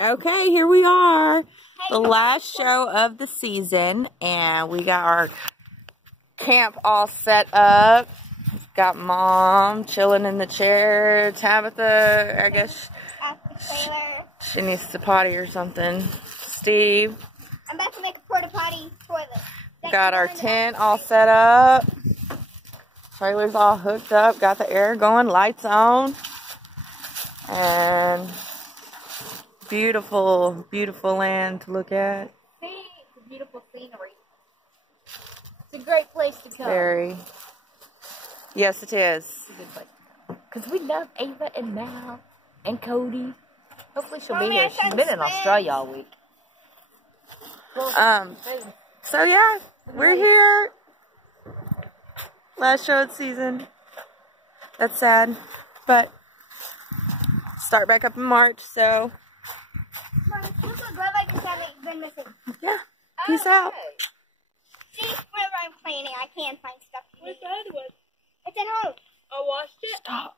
Okay, here we are. Hey, The last show of the season, and we got our camp all set up. Got Mom chilling in the chair. Tabitha, I guess she needs to potty or something. Steve. I'm about to make a porta potty for the. Got our tent all set up. Trailer's all hooked up. Got the air going, lights on. And beautiful, beautiful land to look at. See, it's a beautiful scenery. It's a great place to come. Very. Yes, it is. It's a good place to come. Because we love Ava and Mal and Cody. Hopefully she'll be here. She's been in Australia all week. Well, So yeah, we're here. Last show of the season. That's sad. But start back up in March, so Been missing. yeah. Peace out. See, whenever I'm cleaning, I can find stuff. Where's the other one? It's at home. I washed it. Stop.